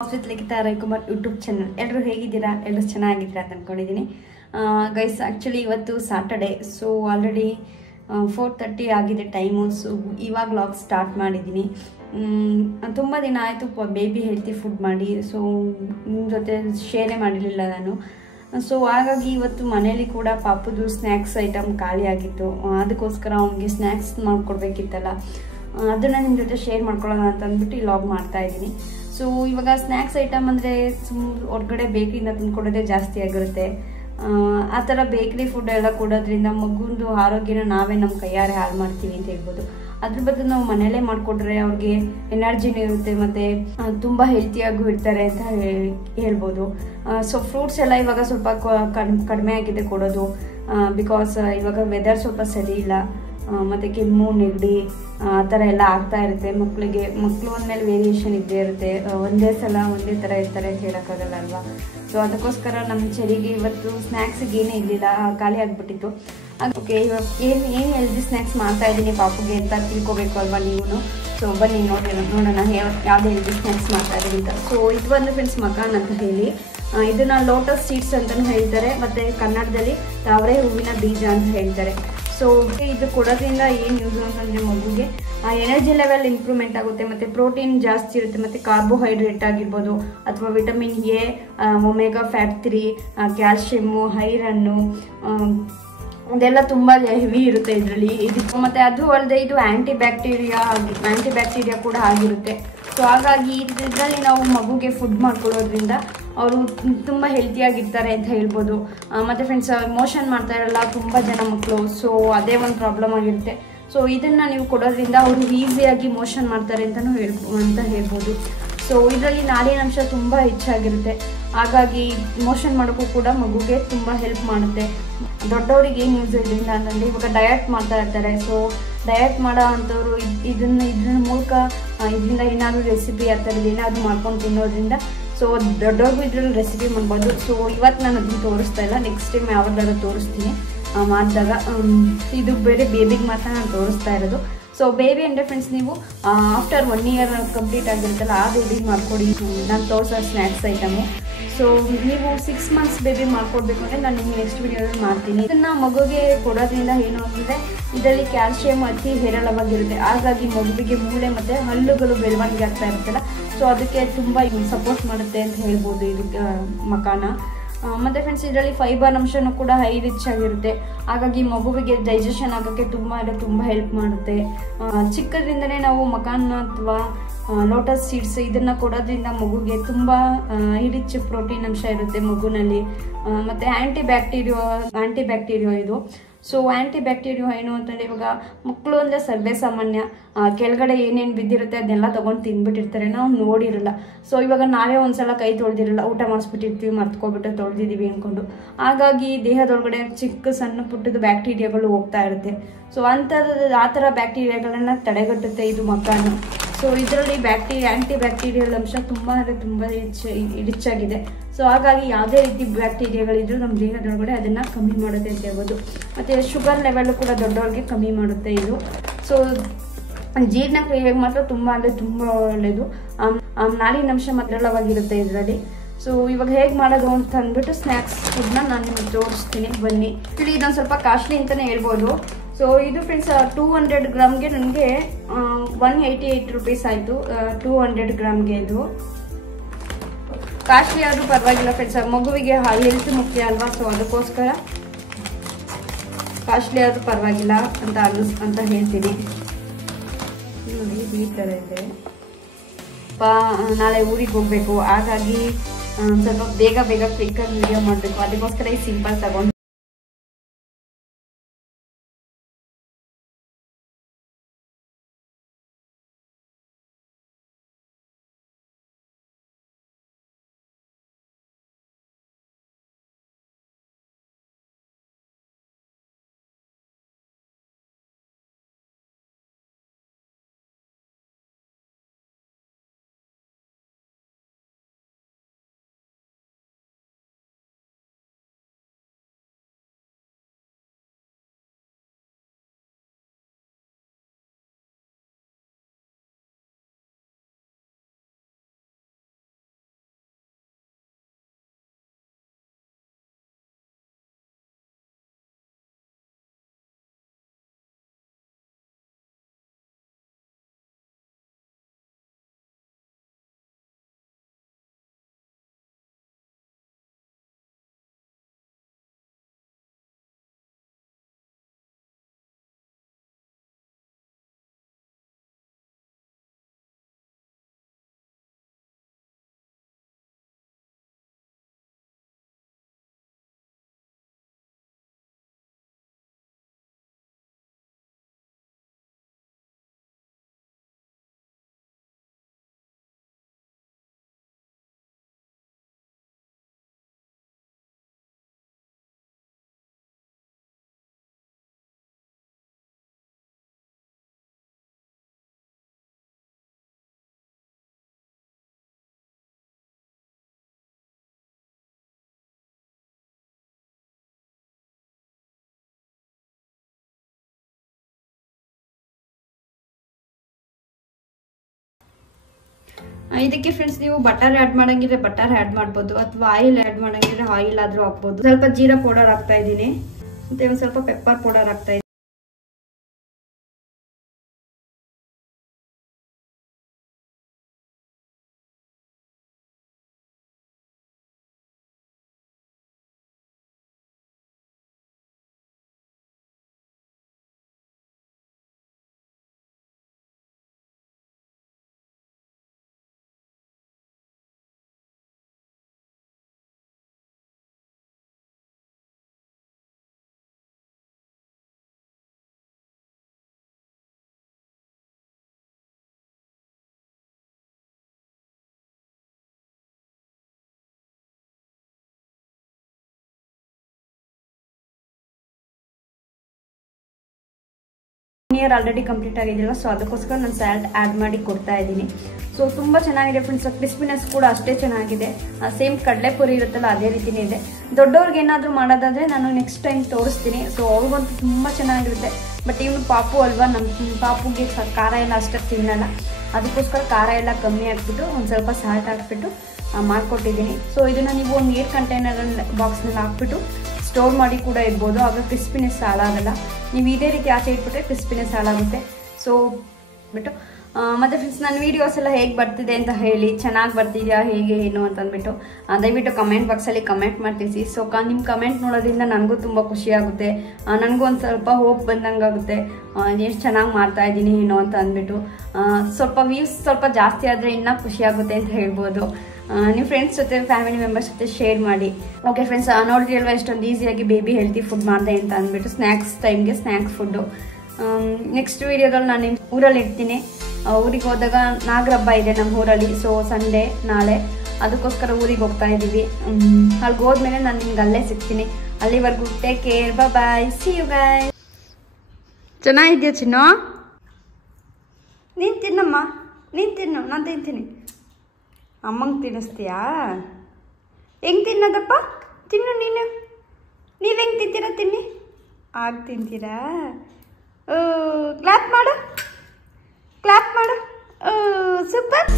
With Likhitha Ravikumar YouTube channel. ಎಲ್ಲರೂ ಹೇಗಿದ್ದೀರಾ? ಎಲ್ಲರೂ ಚೆನ್ನಾಗಿದ್ದೀರಾ ಅಂತ ಅಂದ್ಕೊಂಡಿದ್ದೀನಿ. ಗೈಸ್, ಆ್ಯಕ್ಚುಲಿ ಇವತ್ತು ಸಾಟರ್ಡೆ, ಸೊ ಆಲ್ರೆಡಿ 4:30 ಆಗಿದೆ ಟೈಮು. ಸೊ ಇವಾಗ ವ್ಲಾಗ್ ಸ್ಟಾರ್ಟ್ ಮಾಡಿದ್ದೀನಿ. ತುಂಬ ದಿನ ಆಯಿತು ಬೇಬಿ ಹೆಲ್ತಿ ಫುಡ್ ಮಾಡಿ, ಸೊ ನಿಮ್ಮ ಜೊತೆ ಶೇರೇ ಮಾಡಿರಲಿಲ್ಲ ನಾನು. ಸೊ ಹಾಗಾಗಿ ಇವತ್ತು ಮನೇಲಿ ಕೂಡ ಪಾಪುದು ಸ್ನ್ಯಾಕ್ಸ್ ಐಟಮ್ ಖಾಲಿ ಆಗಿತ್ತು. ಅದಕ್ಕೋಸ್ಕರ ಅವನಿಗೆ ಸ್ನ್ಯಾಕ್ಸ್ ಮಾಡಿಕೊಡ್ಬೇಕಿತ್ತಲ್ಲ, ಅದನ್ನು ನಿಮ್ಮ ಜೊತೆ ಶೇರ್ ಮಾಡ್ಕೊಳ್ಳೋಣ ಅಂತ ಅಂದ್ಬಿಟ್ಟು ಈ ವ್ಲಾಗ್ ಮಾಡ್ತಾ ಇದ್ದೀನಿ. ಸೊ ಇವಾಗ ಸ್ನ್ಯಾಕ್ಸ್ ಐಟಮ್ ಅಂದರೆ ಹೊರಗಡೆ ಬೇಕ್ರಿಯಿಂದ ತಂದುಕೊಡೋದೇ ಜಾಸ್ತಿ ಆಗಿರುತ್ತೆ. ಆ ಥರ ಬೇಕ್ರಿ ಫುಡ್ ಎಲ್ಲ ಕೊಡೋದ್ರಿಂದ ಮಗುಂದು ಆರೋಗ್ಯನ ನಾವೇ ನಮ್ಮ ಕೈಯಾರೆ ಹಾಳು ಮಾಡ್ತೀವಿ ಅಂತ ಹೇಳ್ಬೋದು. ಅದ್ರ ಬದಲು ನಾವು ಮನೆಯಲ್ಲೇ ಮಾಡಿಕೊಟ್ರೆ ಅವ್ರಿಗೆ ಎನರ್ಜಿನೂ ಇರುತ್ತೆ ಮತ್ತು ತುಂಬ ಹೆಲ್ತಿಯಾಗೂ ಇರ್ತಾರೆ ಅಂತ ಹೇಳ್ಬೋದು. ಸೊ ಫ್ರೂಟ್ಸ್ ಎಲ್ಲ ಇವಾಗ ಸ್ವಲ್ಪ ಕಡಿಮೆ ಆಗಿದೆ ಕೊಡೋದು, ಬಿಕಾಸ್ ಇವಾಗ ವೆದರ್ ಸ್ವಲ್ಪ ಸರಿ ಇಲ್ಲ, ಮತ್ತು ಕೆಮ್ಮು ನೆಗಡಿ ಆ ಥರ ಎಲ್ಲ ಆಗ್ತಾ ಇರುತ್ತೆ. ಮಕ್ಕಳು ಅಂದಮೇಲೆ ವೇರಿಯೇಷನ್ ಇದ್ದೇ ಇರುತ್ತೆ. ಒಂದೇ ಸಲ ಒಂದೇ ಥರ ಇರ್ತಾರೆ ಅಂತ ಹೇಳೋಕ್ಕಾಗಲ್ಲ ಅಲ್ವಾ. ಸೊ ಅದಕ್ಕೋಸ್ಕರ ನಮ್ಮ ಚಳಿಗೆ ಇವತ್ತು ಸ್ನ್ಯಾಕ್ಸಿಗೆ ಏನೇ ಇರಲಿಲ್ಲ, ಖಾಲಿ ಆಗಿಬಿಟ್ಟಿತ್ತು. ಓಕೆ, ಇವಾಗ ಏನು ಹೆಲ್ದಿ ಸ್ನ್ಯಾಕ್ಸ್ ಮಾಡ್ತಾ ಇದ್ದೀನಿ ಪಾಪುಗೆ ಅಂತ ತಿಳ್ಕೊಬೇಕು ಅಲ್ವಾ ನೀವು. ಸೊ ಬನ್ನಿ ನೋಡೋಣ ಯಾವುದೇ ಹೆಲ್ದಿ ಸ್ನ್ಯಾಕ್ಸ್ ಮಾಡ್ತಾ ಇದ್ದೀನಿ ಅಂತ. ಸೊ ಇದು ಒಂದು ಫ್ರೆಂಡ್ಸ್ ಮಕಾನ್ ಅಂತ ಹೇಳಿ, ಇದನ್ನು ಲೋಟಸ್ ಸೀಡ್ಸ್ ಅಂತಲೂ ಹೇಳ್ತಾರೆ, ಮತ್ತು ಕನ್ನಡದಲ್ಲಿ ತಾವರೆ ಹೂವಿನ ಬೀಜ ಅಂತ ಹೇಳ್ತಾರೆ. ಸೊ ಇದು ಕೊಡೋದ್ರಿಂದ ಏನು ಯೂಸ್ ಅಂತಂದರೆ ಮಗುಗೆ ಎನರ್ಜಿ ಲೆವೆಲ್ ಇಂಪ್ರೂವ್ಮೆಂಟ್ ಆಗುತ್ತೆ, ಮತ್ತು ಪ್ರೋಟೀನ್ ಜಾಸ್ತಿ ಇರುತ್ತೆ, ಮತ್ತು ಕಾರ್ಬೋಹೈಡ್ರೇಟ್ ಆಗಿರ್ಬೋದು, ಅಥವಾ vitamin A, omega fat 3, calcium, iron, ಅದೆಲ್ಲ ತುಂಬ ಹೆವಿ ಇರುತ್ತೆ ಇದರಲ್ಲಿ. ಮತ್ತು ಅದು ಅಲ್ಲದೆ ಇದು ಆ್ಯಂಟಿ ಬ್ಯಾಕ್ಟೀರಿಯಾ ಕೂಡ ಆಗಿರುತ್ತೆ. ಸೊ ಹಾಗಾಗಿ ಇದರಲ್ಲಿ ನಾವು ಮಗುಗೆ ಫುಡ್ ಮಾಡ್ಕೊಳ್ಳೋದ್ರಿಂದ ಅವರು ತುಂಬ ಹೆಲ್ತಿಯಾಗಿರ್ತಾರೆ ಅಂತ ಹೇಳ್ಬೋದು. ಮತ್ತು ಫ್ರೆಂಡ್ಸ್, ಮೋಷನ್ ಮಾಡ್ತಾ ಇರಲ್ಲ ತುಂಬ ಜನ ಮಕ್ಕಳು, ಸೊ ಅದೇ ಒಂದು ಪ್ರಾಬ್ಲಮ್ ಆಗಿರುತ್ತೆ. ಸೊ ಇದನ್ನು ನೀವು ಕೊಡೋದ್ರಿಂದ ಅವರು ಈಸಿಯಾಗಿ ಮೋಷನ್ ಮಾಡ್ತಾರೆ ಅಂತ ಹೇಳ್ಬೋದು. ಸೊ ಇದರಲ್ಲಿ ನಾರಿನಾಂಶ ತುಂಬ ಹೆಚ್ಚಾಗಿರುತ್ತೆ, ಹಾಗಾಗಿ ಮೋಷನ್ ಮಾಡೋಕ್ಕೂ ಕೂಡ ಮಗುಗೆ ತುಂಬ ಹೆಲ್ಪ್ ಮಾಡುತ್ತೆ. ದೊಡ್ಡವರಿಗೆ ಏನು ಯೂಸ್ ಇದರಿಂದ ಅಂತಂದರೆ ಇವಾಗ ಡಯಟ್ ಮಾಡ್ತಾ ಇರ್ತಾರೆ. ಸೊ ಡಯಟ್ ಮಾಡೋ ಅಂಥವ್ರು ಇದ್ರ ಮೂಲಕ ಇದರಿಂದ ಏನಾದರೂ ರೆಸಿಪಿ ಆ ಥರದ್ದು ಏನಾದರೂ ಮಾಡ್ಕೊಂಡು ತಿನ್ನೋದ್ರಿಂದ ಸೊ ದೊಡ್ಡವ್ರಿಗೂ ಇದ್ರಲ್ಲಿ ರೆಸಿಪಿ ಮಾಡ್ಬೋದು. ಸೊ ಇವತ್ತು ನಾನು ಅದನ್ನು ತೋರಿಸ್ತಾ ಇಲ್ಲ, ನೆಕ್ಸ್ಟ್ ಟೈಮ್ ಯಾವಾಗಲಾದ್ರೂ ತೋರಿಸ್ತೀನಿ ಮಾಡಿದಾಗ. ಇದು ಬೇರೆ ಬೇಬಿಗೆ ಮಾತ್ರ ನಾನು ತೋರಿಸ್ತಾ ಇರೋದು. ಸೊ ಬೇಬಿ ಅಂದರೆ ಫ್ರೆಂಡ್ಸ್, ನೀವು ಆಫ್ಟರ್ 1 ಇಯರ್ ಕಂಪ್ಲೀಟ್ ಆಗಿರುತ್ತಲ್ಲ, ಆ ಬೇಬಿಗೆ ಮಾಡಿಕೊಡಿ ನಾನು ತೋರಿಸೋ ಸ್ನ್ಯಾಕ್ಸ್ ಐಟಮು. ಸೊ ನೀವು 6 ಮಂತ್ಸ್ ಬೇಬಿ ಮಾಡ್ಕೊಡ್ಬೇಕು ಅಂದರೆ ನಾನು ನಿಮಗೆ ನೆಕ್ಸ್ಟ್ ವಿಡಿಯೋದಲ್ಲಿ ಮಾಡ್ತೀನಿ. ಇದನ್ನು ಮಗುಗೆ ಕೊಡೋದ್ರಿಂದ ಏನು ಅಂದರೆ ಇದರಲ್ಲಿ ಕ್ಯಾಲ್ಶಿಯಂ ಅತಿ ಹೇರಳವಾಗಿರುತ್ತೆ, ಹಾಗಾಗಿ ಮಗುವಿಗೆ ಮೂಳೆ ಮತ್ತು ಹಲ್ಲುಗಳು ಬೆಳವಣಿಗೆ ಆಗ್ತಾ ಇರುತ್ತಲ್ಲ, ಸೊ ಅದಕ್ಕೆ ತುಂಬ ಸಪೋರ್ಟ್ ಮಾಡುತ್ತೆ ಅಂತ ಹೇಳ್ಬೋದು ಇದಕ್ಕೆ ಮಕಾನ. ಮತ್ತು ಫ್ರೆಂಡ್ಸ್, ಇದರಲ್ಲಿ ಫೈಬರ್ ಅಂಶನೂ ಕೂಡ ರಿಚ್ ಆಗಿರುತ್ತೆ, ಹಾಗಾಗಿ ಮಗುವಿಗೆ ಡೈಜೆಷನ್ ಆಗೋಕ್ಕೆ ತುಂಬ ಹೆಲ್ಪ್ ಮಾಡುತ್ತೆ. ಚಿಕ್ಕದ್ರಿಂದನೇ ನಾವು ಮಕಾನ ಅಥವಾ ಲೋಟಸ್ ಸೀಡ್ಸ್ ಇದನ್ನು ಕೊಡೋದ್ರಿಂದ ಮಗುಗೆ ತುಂಬ ರಿಚ್ ಪ್ರೋಟೀನ್ ಅಂಶ ಇರುತ್ತೆ ಮಗುನಲ್ಲಿ. ಮತ್ತು ಆ್ಯಂಟಿ ಬ್ಯಾಕ್ಟೀರಿಯಾ ಇದು. ಸೊ ಆ್ಯಂಟಿ ಬ್ಯಾಕ್ಟೀರಿಯಾ ಏನು ಅಂತಂದರೆ ಇವಾಗ ಮಕ್ಕಳು ಅಂದರೆ ಸರ್ವೇ ಸಾಮಾನ್ಯ, ಕೆಳಗಡೆ ಏನೇನು ಬಿದ್ದಿರುತ್ತೆ ಅದನ್ನೆಲ್ಲ ತೊಗೊಂಡು ತಿಂದ್ಬಿಟ್ಟಿರ್ತಾರೆ, ನಾವು ನೋಡಿರಲ್ಲ. ಸೊ ಇವಾಗ ನಾವೇ ಒಂದ್ಸಲ ಕೈ ತೊಳೆದಿರಲ್ಲ, ಊಟ ಮಾಡಿಸ್ಬಿಟ್ಟಿರ್ತೀವಿ, ಮರ್ತ್ಕೊಬಿಟ್ಟು ತೊಳೆದಿದ್ದೀವಿ ಅಂದ್ಕೊಂಡು, ಹಾಗಾಗಿ ದೇಹದೊಳಗಡೆ ಚಿಕ್ಕ ಸಣ್ಣ ಪುಟ್ಟದ ಬ್ಯಾಕ್ಟೀರಿಯಾಗಳು ಹೋಗ್ತಾ ಇರುತ್ತೆ. ಸೊ ಆ ಥರ ಬ್ಯಾಕ್ಟೀರಿಯಾಗಳನ್ನು ತಡೆಗಟ್ಟುತ್ತೆ ಇದು ಮಕಾನು. ಸೊ ಇದರಲ್ಲಿ ಆ್ಯಂಟಿ ಬ್ಯಾಕ್ಟೀರಿಯಲ್ ಅಂಶ ತುಂಬ ರಿಚ್ ಆಗಿದೆ. ಸೊ ಹಾಗಾಗಿ ಯಾವುದೇ ರೀತಿ ಬ್ಯಾಕ್ಟೀರಿಯಾಗಳಿದ್ರೂ ನಮ್ಮ ದೇಹದೊಳಗಡೆ ಅದನ್ನು ಕಮ್ಮಿ ಮಾಡುತ್ತೆ ಅಂತ ಹೇಳ್ಬೋದು. ಮತ್ತು ಶುಗರ್ ಲೆವೆಲ್ಲು ಕೂಡ ದೊಡ್ಡವ್ರಿಗೆ ಕಮ್ಮಿ ಮಾಡುತ್ತೆ ಇದು. ಸೊ ಜೀರ್ಣಕ್ರಿಯೆಗೆ ಮಾತ್ರ ತುಂಬ ಒಳ್ಳೆಯದು. ನಾರಿನಾಂಶ ಮಾತ್ರವಾಗಿರುತ್ತೆ ಇದರಲ್ಲಿ. ಸೊ ಇವಾಗ ಹೇಗೆ ಮಾಡೋದು ಅಂತ ಅಂದ್ಬಿಟ್ಟು ಸ್ನ್ಯಾಕ್ಸ್ ಫುಡ್ನ ನಾನು ನಿಮಗೆ ತೋರಿಸ್ತೀನಿ, ಬನ್ನಿ. ಇದೊಂದು ಸ್ವಲ್ಪ ಕಾಸ್ಟ್ಲಿ ಅಂತಲೇ ಹೇಳ್ಬೋದು. ಸೊ ಇದು ಫ್ರೆಂಡ್ಸ್ 200 ಗ್ರಾಮ್ಗೆ ನನಗೆ 188 ರುಪೀಸ್ ಆಯಿತು. 200 ಗ್ರಾಮ್ಗೆ ಇದು ಕಾಸ್ಟ್ಲಿ ಆದರೂ ಪರವಾಗಿಲ್ಲ ಫ್ರೆಂಡ್ಸ್, ಮಗುವಿಗೆ ಹೆಲ್ತ್ ಮುಖ್ಯ ಅಲ್ವಾ. ಸೊ ಅದಕ್ಕೋಸ್ಕರ ಕಾಸ್ಟ್ಲಿ ಆದರೂ ಪರವಾಗಿಲ್ಲ ಅಂತ ಹೇಳ್ತೀನಿ. ನೋಡಿ ಈ ಥರ ಇದೆ. ನಾಳೆ ಊರಿಗೆ ಹೋಗಬೇಕು, ಹಾಗಾಗಿ ಸ್ವಲ್ಪ ಬೇಗ ಕ್ವಿಕ್ಕಾಗಿ ವಿಡಿಯೋ ಮಾಡಬೇಕು, ಅದಕ್ಕೋಸ್ಕರ ಈ ಸಿಂಪಲ್ ತಗೊಂಡು ಇದಕ್ಕೆ ಫ್ರೆಂಡ್ಸ್ ನೀವು ಬಟರ್ ಆ್ಯಡ್ ಮಾಡಂಗಿದ್ರೆ ಬಟರ್ ಆ್ಯಡ್ ಮಾಡ್ಬೋದು, ಅಥವಾ ಆಯಿಲ್ ಆ್ಯಡ್ ಮಾಡಂಗಿದ್ರೆ ಆಯಿಲ್ ಆದರೂ ಹಾಕ್ಬೋದು. ಸ್ವಲ್ಪ ಜೀರಾ ಪೌಡರ್ ಹಾಕ್ತಾ ಇದ್ದೀನಿ, ಮತ್ತು ಒಂದು ಸ್ವಲ್ಪ ಪೆಪ್ಪರ್ ಪೌಡರ್ ಹಾಕ್ತಾ ಇದ್ದೀನಿ. ಇಯರ್ ಆಲ್ರೆಡಿ ಕಂಪ್ಲೀಟ್ ಆಗಿದೆಯಲ್ಲ, ಸೊ ಅದಕ್ಕೋಸ್ಕರ ನಾನು ಸ್ಯಾಲ್ಟ್ ಆ್ಯಡ್ ಮಾಡಿ ಕೊಡ್ತಾ ಇದ್ದೀನಿ. ಸೊ ತುಂಬ ಚೆನ್ನಾಗಿದೆ ಫ್ರೆಂಡ್ಸ್. ಕ್ರಿಸ್ಪಿನೆಸ್ ಕೂಡ ಅಷ್ಟೇ ಚೆನ್ನಾಗಿದೆ. ಸೇಮ್ ಕಡಲೆಪುರಿ ಇರುತ್ತಲ್ಲ ಅದೇ ರೀತಿಯೇ ಇದೆ. ದೊಡ್ಡವ್ರಿಗೆ ಏನಾದರೂ ಮಾಡೋದಾದರೆ ನಾನು ನೆಕ್ಸ್ಟ್ ಟೈಮ್ ತೋರಿಸ್ತೀನಿ. ಸೊ ಅವ್ರಿಗಂತೂ ತುಂಬ ಚೆನ್ನಾಗಿರುತ್ತೆ. ಬಟ್ ಇವನು ಪಾಪು ಅಲ್ವಾ, ನಮ್ಮ ಪಾಪುಗೆ ಖಾರ ಎಲ್ಲ ಅಷ್ಟಕ್ಕೆ ತಿನ್ನಲ್ಲ, ಅದಕ್ಕೋಸ್ಕರ ಖಾರ ಎಲ್ಲ ಕಮ್ಮಿ ಹಾಕ್ಬಿಟ್ಟು ಒಂದು ಸ್ವಲ್ಪ ಸಾಲ್ಟ್ ಹಾಕ್ಬಿಟ್ಟು ಮಾಡಿಕೊಟ್ಟಿದ್ದೀನಿ. ಸೊ ಇದನ್ನು ನೀವು ಒಂದು ಏರ್ ಕಂಟೈನರಲ್ಲಿ ಬಾಕ್ಸ್ನಲ್ಲಿ ಹಾಕ್ಬಿಟ್ಟು ಸ್ಟೋರ್ ಮಾಡಿ ಕೂಡ ಇಡ್ಬೋದು. ಆಗ ಕ್ರಿಸ್ಪಿನೆಸ್ ಹಾಳಾಗಲ್ಲ. ನೀವು ಇದೇ ರೀತಿ ಆಚೆ ಇಟ್ಬಿಟ್ರೆ ಕ್ರಿಸ್ಪಿನೆಸ್ ಹಾಳಾಗುತ್ತೆ. ಸೊ ಬಿಟ್ಟು ಮತ್ತು ಫ್ರೆಂಡ್ಸ್ ನನ್ನ ವೀಡಿಯೋಸ್ ಎಲ್ಲ ಹೇಗೆ ಬರ್ತಿದೆ ಅಂತ ಹೇಳಿ, ಚೆನ್ನಾಗಿ ಬರ್ತಿದೆಯಾ ಹೇಗೆ ಏನು ಅಂತಂದ್ಬಿಟ್ಟು ದಯವಿಟ್ಟು ಕಮೆಂಟ್ ಬಾಕ್ಸಲ್ಲಿ ಕಮೆಂಟ್ ಮಾಡ್ತೀವಿ. ಸೊ ನಿಮ್ಮ ಕಮೆಂಟ್ ನೋಡೋದ್ರಿಂದ ನನಗೂ ತುಂಬ ಖುಷಿಯಾಗುತ್ತೆ. ನನಗೂ ಒಂದು ಸ್ವಲ್ಪ ಹೋಪ್ ಬಂದಂಗೆ ಆಗುತ್ತೆ, ಎಷ್ಟು ಚೆನ್ನಾಗಿ ಮಾಡ್ತಾಯಿದ್ದೀನಿ ಏನೋ ಅಂತ ಅಂದ್ಬಿಟ್ಟು. ಸ್ವಲ್ಪ ವ್ಯೂಸ್ ಸ್ವಲ್ಪ ಜಾಸ್ತಿ ಆದರೆ ಇನ್ನೂ ಖುಷಿಯಾಗುತ್ತೆ ಅಂತ ಹೇಳ್ಬೋದು. ನಿಮ್ಮ ಫ್ರೆಂಡ್ಸ್ ಜೊತೆ ಫ್ಯಾಮಿಲಿ ಮೆಂಬರ್ಸ್ ಜೊತೆ ಶೇರ್ ಮಾಡಿ. ಓಕೆ ಫ್ರೆಂಡ್ಸ್, ನೋಡಿದ್ರಲ್ವ ಎಷ್ಟೊಂದು ಈಸಿಯಾಗಿ ಬೇಬಿ ಹೆಲ್ತಿ ಫುಡ್ ಮಾಡಿದೆ ಅಂತ ಅಂದ್ಬಿಟ್ಟು. ಸ್ನ್ಯಾಕ್ಸ್ ಟೈಮ್ಗೆ ಸ್ನ್ಯಾಕ್ಸ್ ಫುಡ್ಡು. ನೆಕ್ಸ್ಟ್ ವೀಡಿಯೋದಲ್ಲಿ ನಾನು ನಿಮ್ಮ ಊರಲ್ಲಿ ಇರ್ತೀನಿ. ಊರಿಗೆ ಹೋದಾಗ ನಾಗರ ಹಬ್ಬ ಇದೆ ನಮ್ಮ ಊರಲ್ಲಿ. ಸೊ ಸಂಡೇ ನಾಳೆ, ಅದಕ್ಕೋಸ್ಕರ ಊರಿಗೆ ಹೋಗ್ತಾ ಇದ್ದೀವಿ. ಅಲ್ಲಿಗೆ ಹೋದ್ಮೇಲೆ ನಾನು ನಿಮ್ಗೆ ಅಲ್ಲೇ ಸಿಗ್ತೀನಿ. ಅಲ್ಲಿವರೆಗೂ take care, bye, see you guys. ಚೆನ್ನಾಗಿದ್ಯಾ ಚಿನ್ನು? ನೀನು ತಿನ್ನಮ್ಮ, ನೀನು ತಿನ್ನು, ನಾನು ತಿಂತೀನಿ. ಅಮ್ಮಂಗೆ ತಿನ್ನಿಸ್ತೀಯಾ? ಹೆಂಗೆ ತಿನ್ನೋದಪ್ಪ? ತಿನ್ನು ನೀನು. ನೀವು ಹೆಂಗೆ ತಿಂತೀರಾ? ತಿನ್ನಿ. ಆಗ ತಿಂತೀರಾ? ಕ್ಲಾಪ್ ಮಾಡು, ಕ್ಲಾಪ್ ಮಾಡು. ಸೂಪರ್.